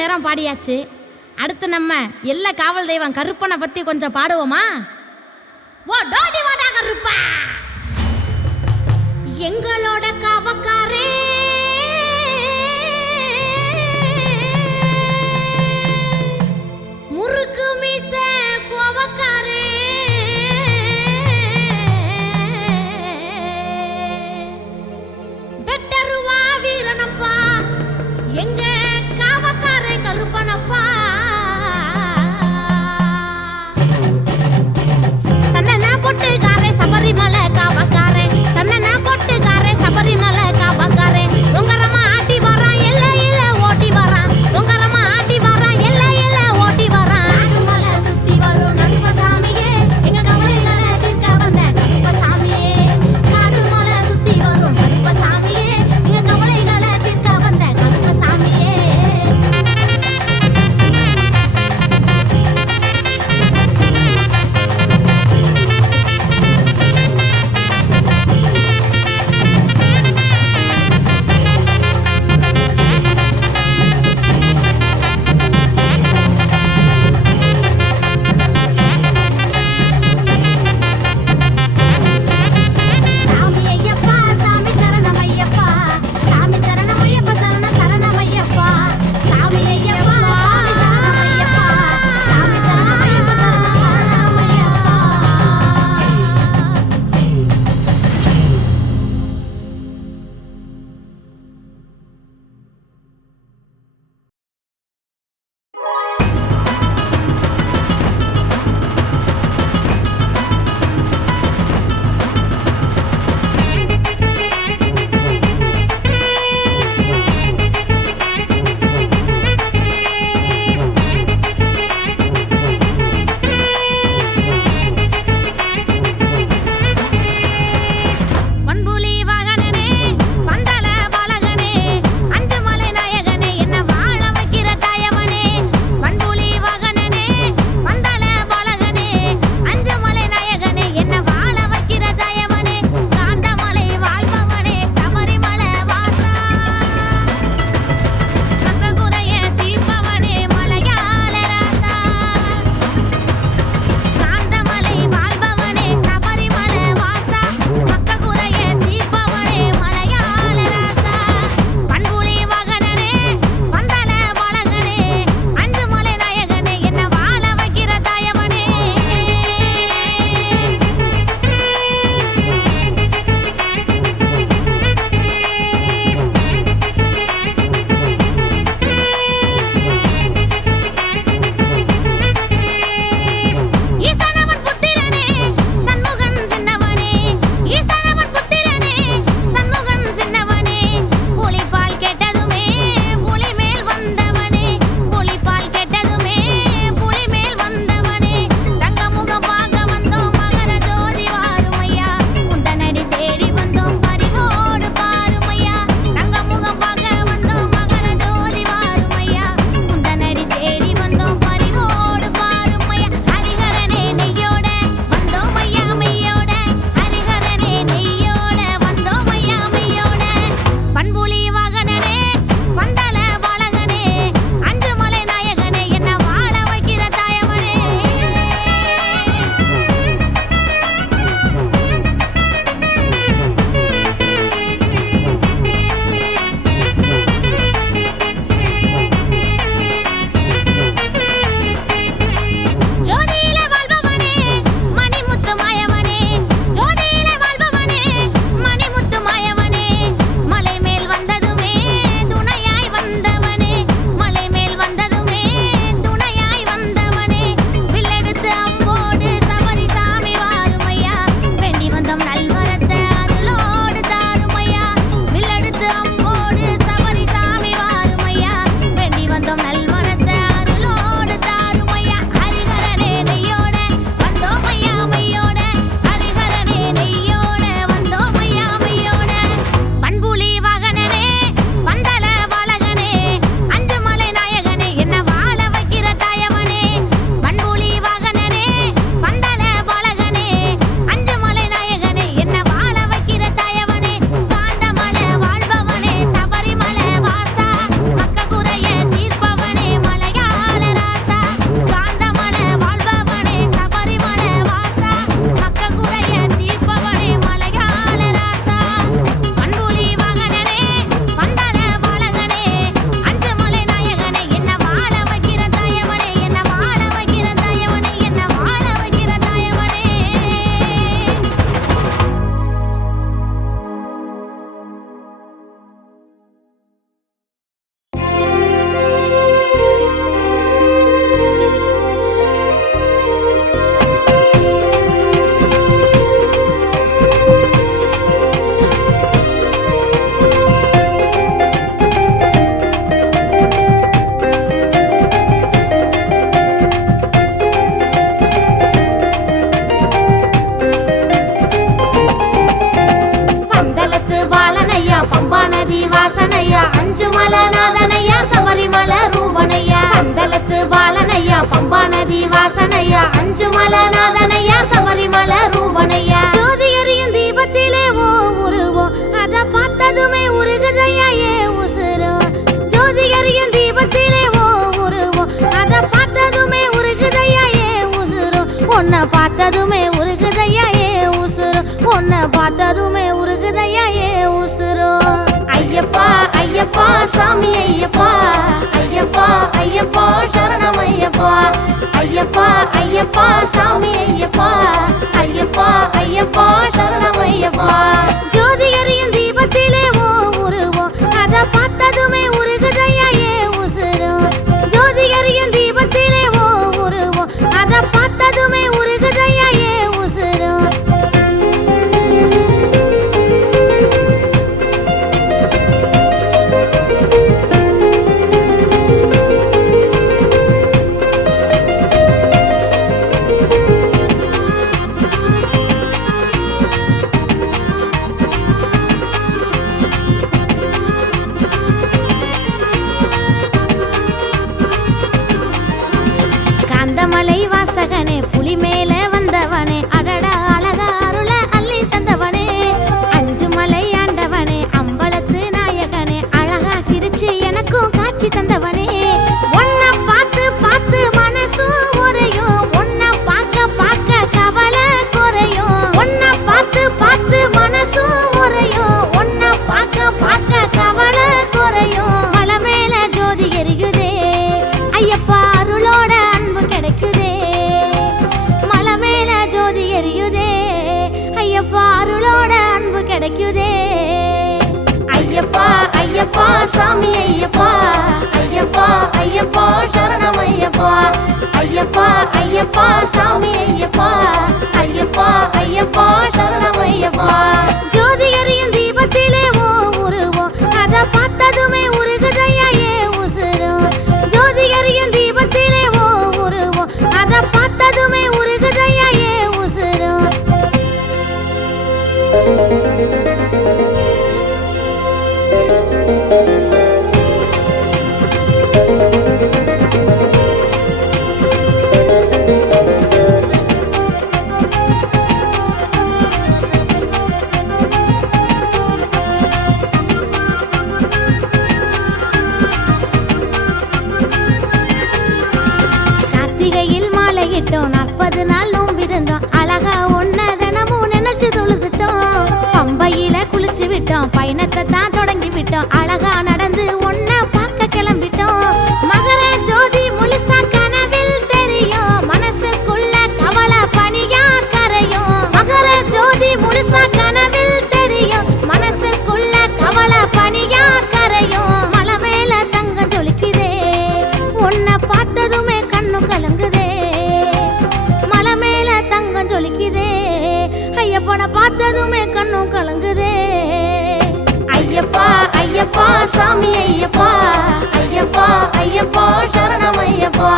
நேரம் பாடியாச்சு. அடுத்து நம்ம எல்லா காவல் தெய்வம் கருப்பனை பற்றி கொஞ்சம் பாடுவோமா? ஓ டோடி வாடா கருப்பா, எங்களோட காவக்காரே, முறுக்கு மீச கோவக்காரே, வெட்டருவா வீரனப்பா, எங்க காவக்காரே கருப்பனப்பா. சந்தன பொட்டுக்காரே சபரிமலை காவக்காரே, சந்தன பொட்டுக்காரே சபரிமலை காவக்காரே, நதி வாசனையா அஞ்சுமலநாதனையா சபரிமல ரூபனையா ஜோதி எரியும் தீபத்திலே ஓ உருவோம் அத பார்த்ததுமே உருகுதையா ஏ உசுரோ ஜோதி எரியும் தீபத்திலே ஓ உருவோம் அத பார்த்ததுமே உருகுதையா ஏ உசுரோ உன்னை பார்த்ததுமே உருகுதையா ஏ உசுரோ உன்னை பார்த்ததுமே உருகுதையா ஏ உசுரோ ஐயப்பா ஐயப்பா சாமி ஐயப்பா ஐயப்பா ஐயப்பா சரணம் ஐயப்பா ஐயப்பா ஐயப்பா சாமி ஐயப்பா ஐயப்பா ஐயப்பா சரணம் ஐயப்பா ஜோதி எரியும் தீபத்திலே ஓ உருவோம் அத பார்த்ததுமே உருகுதையா ஏ உசுரோ ஜோதி எரியும் தீபத்திலே ஓ உருவோம் அத பார்த்ததுமே உருகுதையா ஏ உசுரோ காந்தமலை வாசகனே புலி மேல வந்தவனே அடடா அழகா அருள அள்ளி தந்தவனே அஞ்சுமலை ஆண்டவனே அம்பலத்து நாயகனே அழகா சிரிச்சு எனக்கும் காட்சி தந்தவனே உன்னை பார்த்து பார்த்து மனசும் உறையும் உன்னை பார்க்க பார்க்க கவலை குறையும் உன்னை பார்த்து பார்த்து மனசும் உறையும் உன்னை பார்க்க பார்க்க கவலை குறையும் மலை மேல ஜோதி எரியுதே ஐயப்பா அருளோட அன்பு கிடைக்குதே மலை மேல ஜோதி எரியுதே ஐயப்பா அருளோட அன்பு கிடைக்குதே ஐயப்பா ஐயப்பா சாமி ஐயப்பா ஐயப்பா ஐயப்பா சரணம் ஐயப்பா ஐயப்பா ஐயப்பா சாமி ஐயப்பா ஐயப்பா ஐயப்பா சரணம் ஐயப்பா ஜோதி எரியும் தீபத்திலே ஓ உருவோம் அத பார்த்ததுமே உருகுதையா ஏ உசுரோ ஜோதி எரியும் தீபத்திலே ஓ உருவோம் அத பார்த்ததுமே உருகுதையா ஏ உசுரோ கார்த்திகையில் மாலையிட்டோம் 40 நாள் நோம்பிருந்தோம் அழகா ஒன்ன தினமும் நினைச்சு தொழுதுட்டோம் பம்பையில குளிச்சு விட்டோம் பயணத்தை தான் தொடங்கி விட்டோம் அழகா நடந்து ஒன்ன பார்க்க கிளம்பிட்டோம் மகர ஜோதி முழுசா கனவில் தெரியும் மனசுக்குள்ள கவலை பனியா கரையும் மகர ஜோதி முழுசா கனவில் தெரியும் மனசுக்குள்ள கவலை பனியா கரையும் மலை மேல தங்கம் ஜொலிக்குதே உன்னை பார்த்ததுமே கண்ணு கலங்குதே மலை மேல தங்கம் ஜொலிக்குதே ஐயப்பனை பார்த்ததுமே கண்ணும் கலங்குதே ஐயப்பா ஐயப்பா சாமி ஐயப்பா ஐயப்பா ஐயப்பா சரணம் ஐயப்பா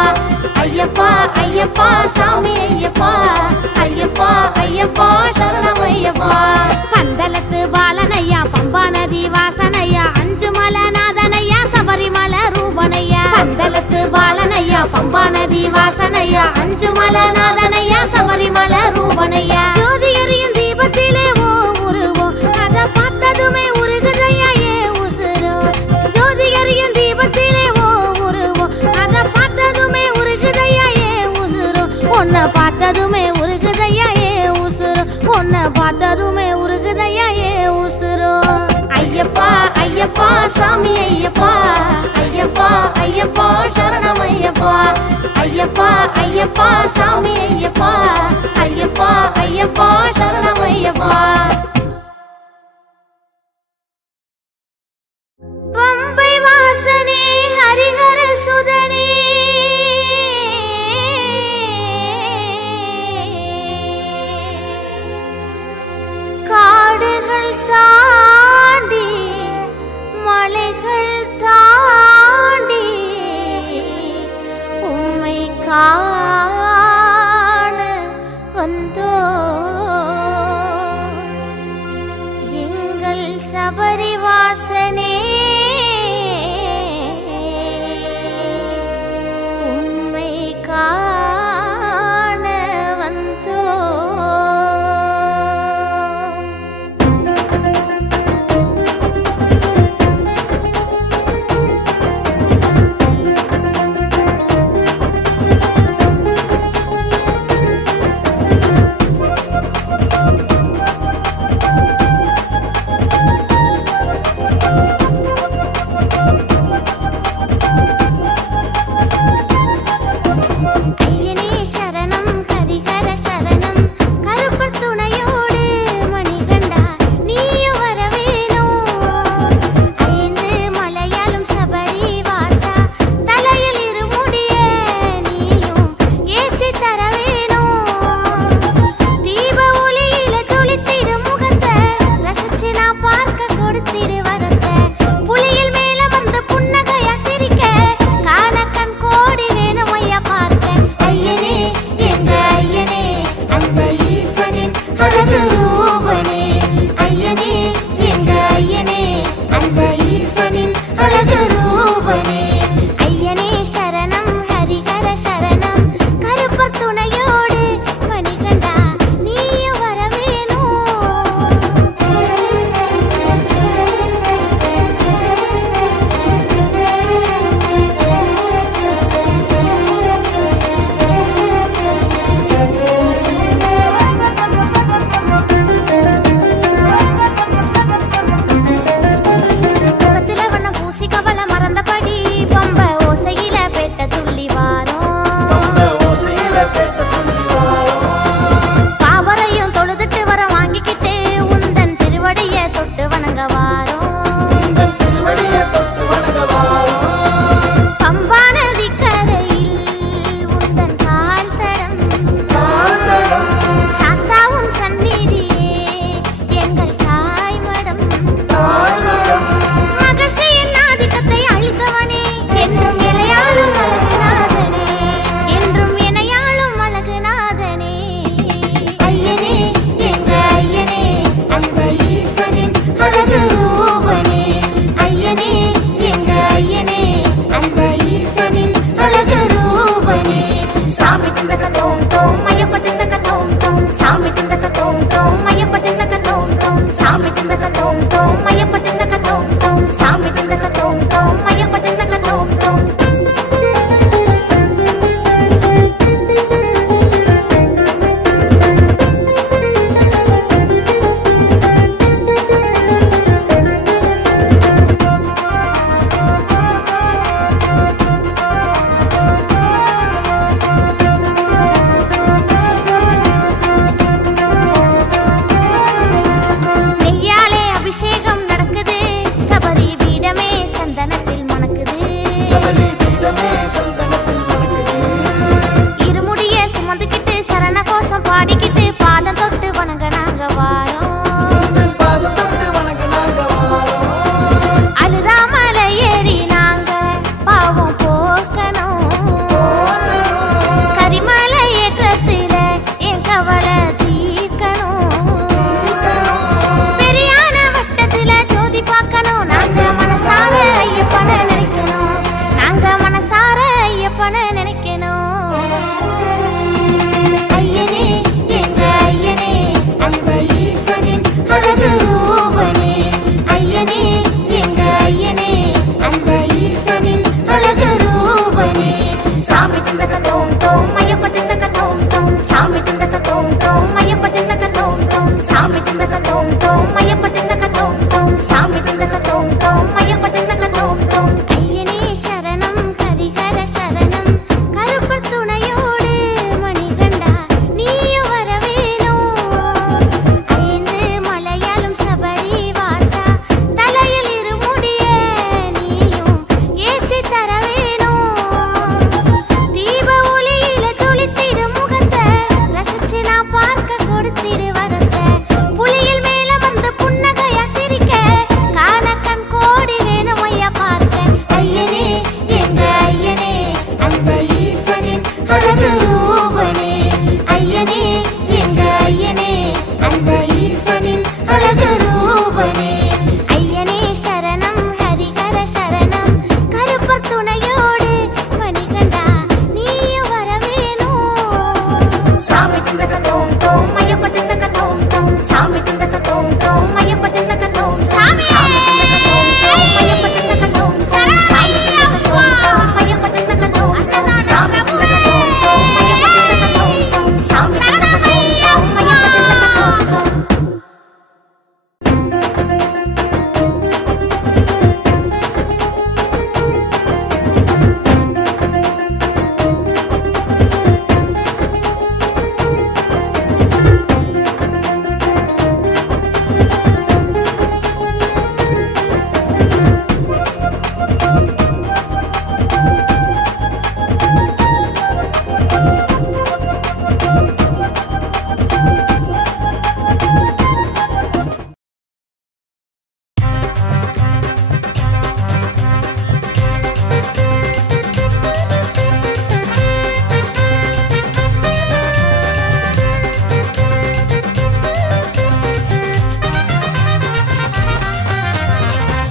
ஐயப்பா ஐயப்பா சாமி ஐயப்பா ஐயப்பா ஐயப்பா சரணம் ஐயப்பா பந்தலத்து பாலனையா பம்பா நதி வாசனையா அஞ்சுமலநாதனையா சபரிமல ரூபனையா பந்தலத்து பாலனையா பம்பா நதி வாசனையா அஞ்சுமலநாதனையா சபரிமல ரூபனையா ஜோதி எரியும் தீபத்திலே ஓ உருவோம் அத பார்த்ததுமே உருகுதையா ஏ உசுரோ ஜோதி எரியும் தீபத்திலே ஓ உருவோம் அத பார்த்ததுமே உருகுதையா ஏ உசுரோ உன்னை பார்த்ததுமே உருகுதையா ஏ உசுரோ உன்னை பார்த்ததுமே உருகுதையா ஏ உசுரோ ஐயப்பா ஐயப்பா சாமி ஐயப்பா ஐயப்பா ஐயப்பா சரணம் ஐயப்பா ஐயப்பா ஐயப்பா சாமி ஐயப்பா ஐயப்பா ஐயப்பா சரணம் ஐயப்பா பம்பை வாசனே ஹரிஹர சுதனே காடுகள் தாண்டி மலைகள் தாண்டி உம்மை காண வந்தோ எங்கள் சபரி வாசனே உம்மை காண ரூபனே சாமி திந்தக தோம் தோம் ஐயப்ப திந்தக தோம் தோம் சாமி திந்தக தோம் தோம் ஐயப்ப திந்தக தோம் தோம் சாமி திந்தக தோம் தோம் ஐயப்ப திந்தக தோம் தோம் சாமி திந்தக தோம் தோம் ஐயப்ப திந்தக தோம் தோம் நெய்யாலே அபிஷேகம் நடக்குது சபரி பீடமே சந்தனத்தில் மணக்குது இருமுடிய சுமந்துக்கிட்டு சரண கோஷம் பாடிக்கிட்டு பாதம் தொட்டு வணங்க நாங்க வாரோம் அழுதாமலை ஏறி நாங்க பாவம் போக்கணும் கரிமலை ஏற்றத்தில என் கவலை தீர்க்கணும் பெரியான வட்டத்தில ஜோதி பார்க்கணும் நாங்க மனசார ஐயப்பனை நினைக்கணும் நாங்க மனசார ஐயப்பனை நினைக்கணும் ஐயனே எங்க ஐயனே அந்த ஈசனின் அழகு ரூபனே ஐயனே எங்க ஐயனே அந்த ஈசனின் அழகு ரூபனே சாமி திந்தக தோம் தோம் ஐயப்ப திந்தக தோம் தோம் சாமி திந்தக தோம் தோம் ஐயப்ப திந்தக தோம் தோம் சாமி திந்தக தோம் தோம் ஐயப்ப திந்தக தோம் தோம் சாமி திந்தக தோம் தோம் ஐயப்ப திந்தக தோம் தோம் ஐயனே சரணம் ஹரிஹர சரணம் கருப்பர் துணையோடு மணிகண்டா நீயும் வர வேணும் ஐந்து மலையாளும் சபரி வாசா தலையில் இருமுடிய நீயும் ஏத்தி தர வேணும் தீப ஒளியில ஜொலித்திடும் முகத்தை ரசிச்சு நான் பார்க்க கொடுத்திடு வரத்தை புலியில் மேல வந்து புன்னகையா சிரிக்க காண கண் கோடி வேணும் ஐயா பார்க்க ஐயனே எங்க ஐயனே அந்த ஈசனின் அழகு ரூபனே ஐயனே எங்க ஐயனே அந்த ஈசனின் அழகு ரூபனே ஐயனே சரணம் ஹரிஹர சரணம் கருப்பர் துணையோடு மணிகண்டா நீயும் வர வேணும் சாமி திந்தக தோம் தோம் ஐயப்ப திந்தக தோம் தோம் சாமி திந்தக தோம் தோம் ஐயப்ப திந்தக தோம் சாமி திந்தக தோம் தோம் ஐயப்ப திந்தக தோம் தோம் சாமி திந்தக தோம் தோம் ஐயப்ப திந்தக தோம் தோம் சாமி திந்தக தோம் தோம் ஐயப்ப திந்தக தோம் தோம் சாமி திந்தக தோம் தோம் ஐயப்ப திந்தக தோம் தோம்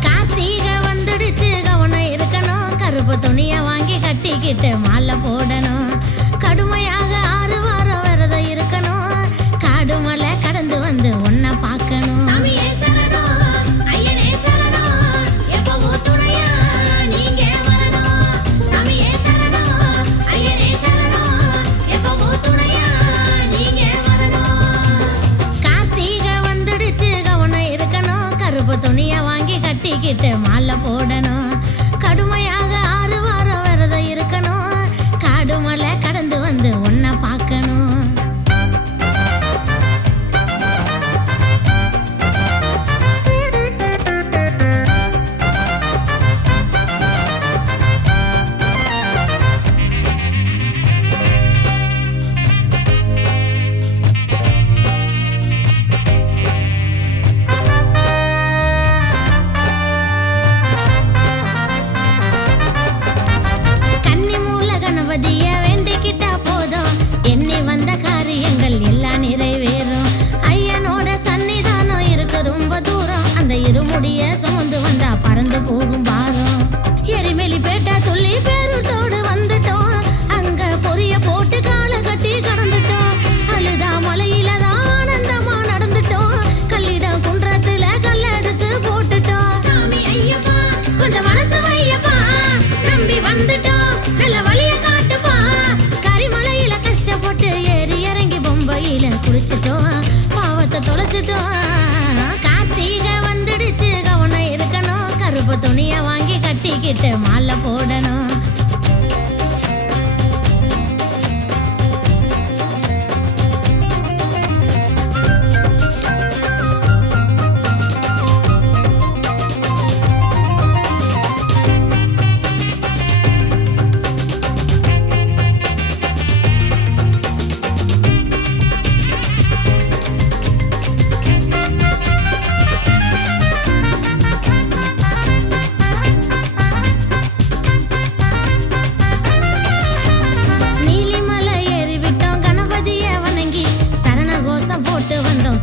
கார்த்திகை வந்துடுச்சு கவனம் இருக்கணும் கருப்பு துணிய வாங்கி கட்டிக்கிட்டு மாலை போடணும் கடுமையாக 6 வாரம் விரதம் இருக்கணும் காடு மலை கடந்து வந்து உன்னை பார்க்கணும் கார்த்திகை வந்துடுச்சு கவனம் இருக்கணும் கருப்பு துணிய வாங்கி கட்டிக்கிட்டு மாலை போடணும் கடுமையாக 6 வாரம் விரதம் இருக்கணும் காடு மலை கட்டிக்கிட்டு மாலை போடணும்.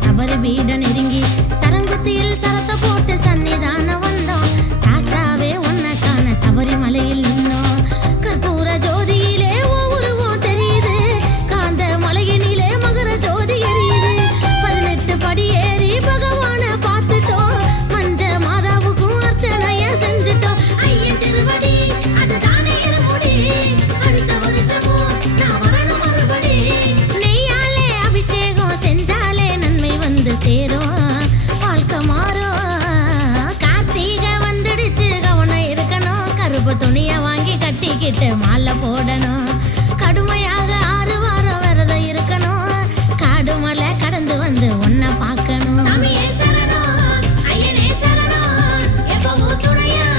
சபரிபீடம் நெருங்கி சரங்குத்தியில் சரத்தை போட்டு சன்னிதானம் வந்தோம். சாஸ்தாவே உன்னக்கான சபரிமலையில் நின்னோம். கற்பூர ஜோதியிலே உருவம் தெரியுது, காந்த மலையினிலே மகர ஜோதி எரியுது. 18 படி ஏறி பகவான பார்த்துட்டோம், மஞ்ச மாதாவுக்கும் அர்ச்சனைய செஞ்சுட்டோம். ஐயன் திருவடி அதுதானே இருமுடி, அடுத்த வருஷமும் நான் வரணும் மறுபடி. நெய்யாலே அபிஷேகம் செஞ்சாலே நன்மை வந்து சேரும், வாழ்க்கை மாறும். கார்த்திகை வந்துடுச்சு, கவனம் இருக்கணும். கருப்பு துணிய வாங்கி கட்டிக்கிட்டு மாலை போடணும். கடுமையாக 6 வாரம் விரதம் இருக்கணும். காடு மலை கடந்து வந்து உன்னை பார்க்கணும். சாமியே சரணம், ஐயனே சரணம், எப்பவும் துணையா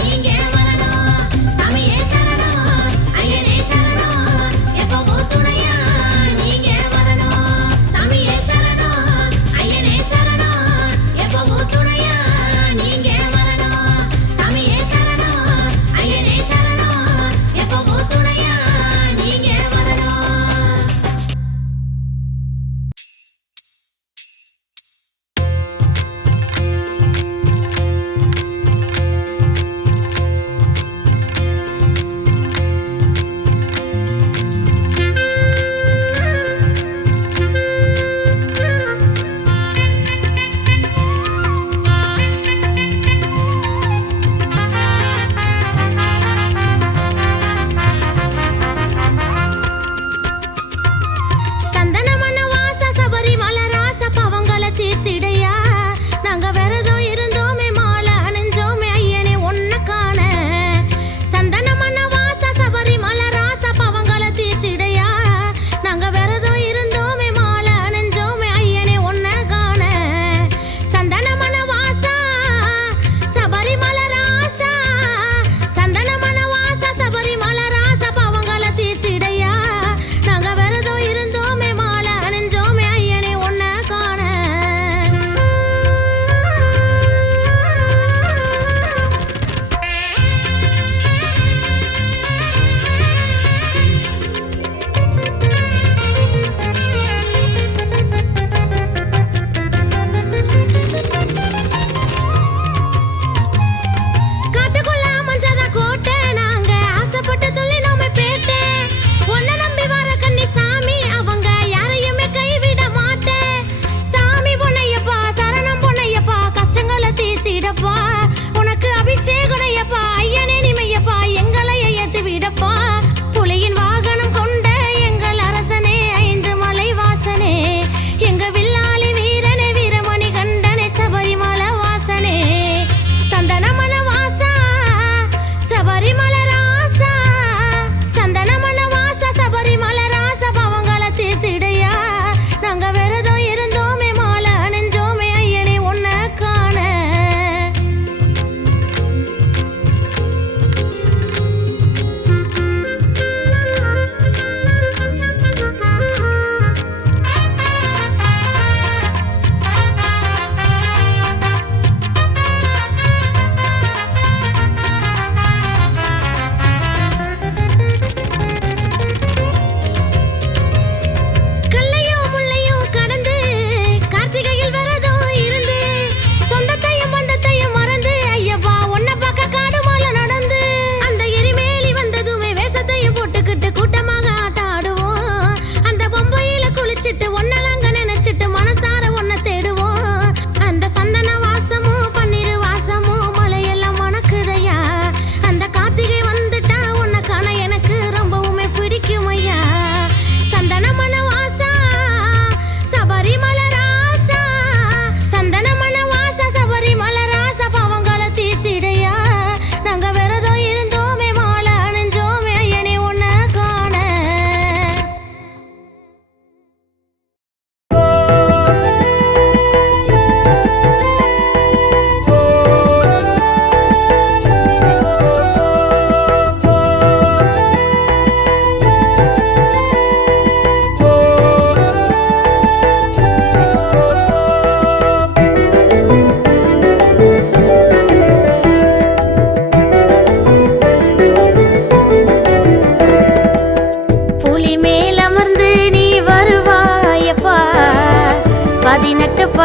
நீங்க வரணும். சாமியே சரணம், ஐயனே சரணம், எப்பவும் துணையா நீங்க வரணும். சாமியே சரணம், ஐயனே சரணம், எப்பவும் துணையா நீங்க வரணும். சாமியே சரணம், ஐயனே சரணம், எப்பவும்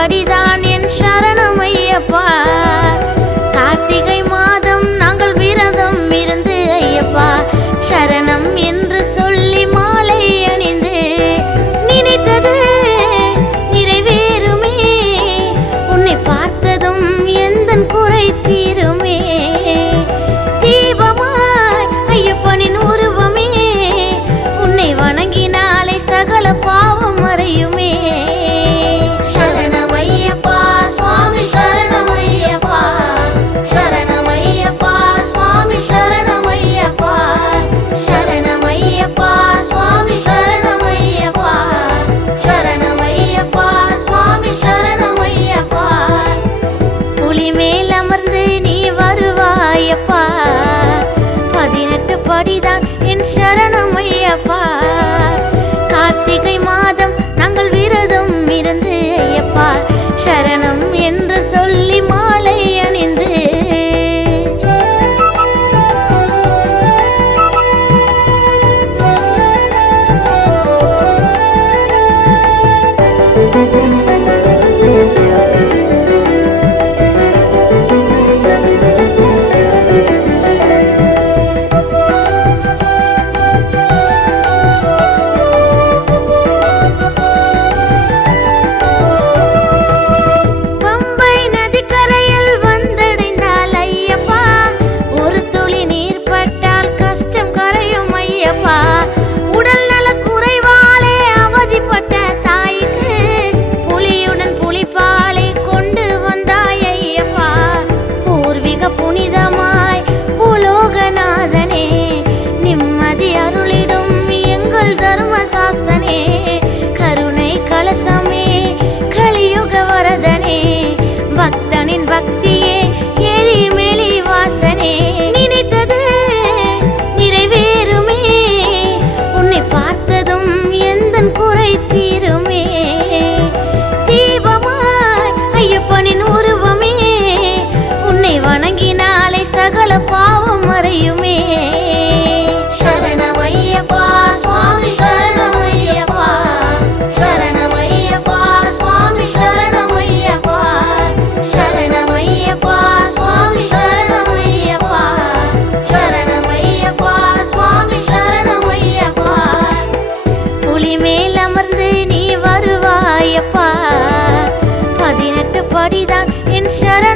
படிதான் என் சரணம் ஐயப்பா. கார்த்திகை மாதம் நாங்கள் விரதம் இருந்து ஐயப்பா சரணம் என்று சொல்லி மாலை அணிந்து நினைத்தது நிறைவேறுமே. உன்னை பார்த்ததும் எந்தன் குறை தீருமே. தீபமாய் ஐயப்பனின் உருவமே உன்னை வணங்கினாலே சகல பாவம் மறையுமே. சரணமையப்பா சுவாமி சரணமையப்பா சரணமையப்பா சுவாமி சரணமையப்பா சரணமையப்பா சுவாமி சரணமையப்பா சரணமையப்பா சுவாமி சரணமையப்பா. புலி மேல் அமர்ந்து நீ வருவாயப்பா 18 படிதான் என் சரணமையப்பா. கார்த்திகை மாதம் நாங்கள் விரதம் இருந்து ஐயப்பா சரணம் என்று சொல்லி மாலை அணிந்து பம்பை நதிக்கரையில் வந்தடைந்தால் ஐயப்பா ஒரு துளி நீர் பட்டால் கஷ்டம் கரையும் ஐயப்பா. உடல் நல குறைவாலே அவதிப்பட்ட தாய்க்கு புலியுடன் புலிப்பாலை கொண்டு வந்தாய் ஐயப்பா. பூர்வீக புனிதமாய் பூலோகநாதனே நிம்மதி அருளிடும் எங்கள் தர்ம சாஸ்தனே. கருணை கலசமே கலியுக வரதனே பக்தனின் பக்தியே எரிமெலி வாசனே. நினைத்தது நிறைவேறுமே உன்னை பார்த்ததும் எந்தன் குறை தீருமே. தீபமாய் ஐயப்பனின் உருவமே உன்னை வணங்கினாலே சகல பாவம் மறையுமே. சரணமையப்பா சுவாமி சரணமையப்பா சரணமையப்பா சுவாமி சரணமையப்பா சரணமையப்பா சுவாமி சரணமையப்பா சரணமையப்பா சுவாமி சரணமையப்பா. புலி மேல் அமர்ந்து நீ வருவாயப்பா 18 படிதான் என் சரண